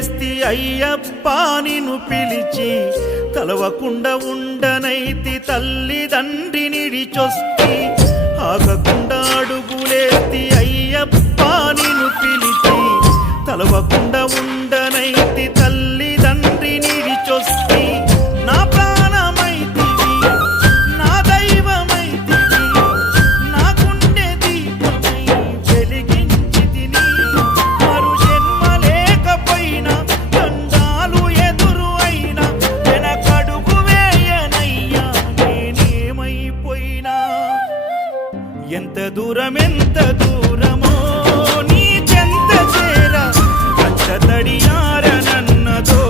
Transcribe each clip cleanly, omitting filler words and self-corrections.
అడుగులేస్తి అయ్యప్ప నిన్ను పిలిచి కలవకుండా ఉండనైతి తల్లిదండ్రి నిడిచొస్తి ఆగకుండా అడుగులేస్తి అయ్యప్ప నిన్ను పిలిచి కలవకుండా ఉండనైతి తల్లిదండ్రి నిడిచొస్తి నా ప్రాణమైతివి నా దైవమైతివి నా గుండె దీపమై వెలిగించితిని మరు జన్మ లేకపోయినా గండాలు ఎదురు అయినా వెనకడుగు వేయనయ్యా నేనేమైపోయినా ఎంత దూరమో నీ చెంత చేరా కంట తడియారనన్నదో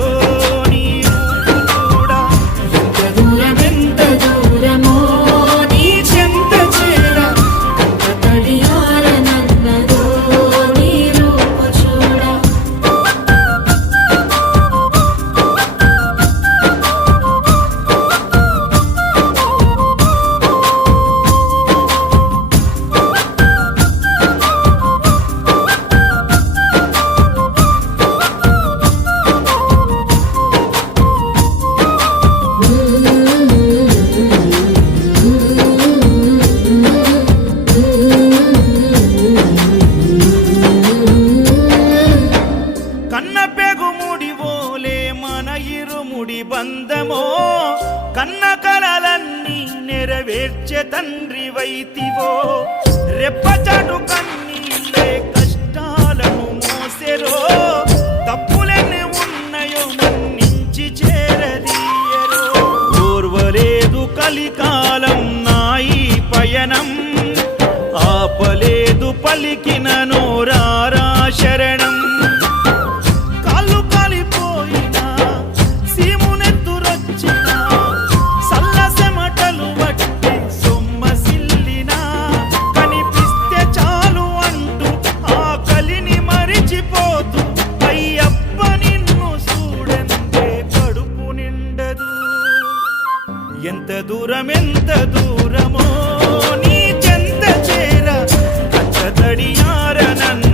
నీ రూపు చూడా ఎంత దూరమో నీ చెంత చేరా కంట తడియారనన్నదో నీ రూపు చూడా ఇరుముడి బంధమో కన్న కలలన్నీ నెరవేర్చే తండ్రి వైతివో రెప్పచాటు కన్నీళ్ళే కష్టాలను మోసెరో తప్పులెన్ని ఉన్నాయో మన్నించి చేరదీయరో ఓర్వలేదు కలికాలం నాయి పయనం ఆపలేదు పలికిన నోరారా శరణం ఎంత దూరమో నీ చెంత చేరా కంట తడియారనన్న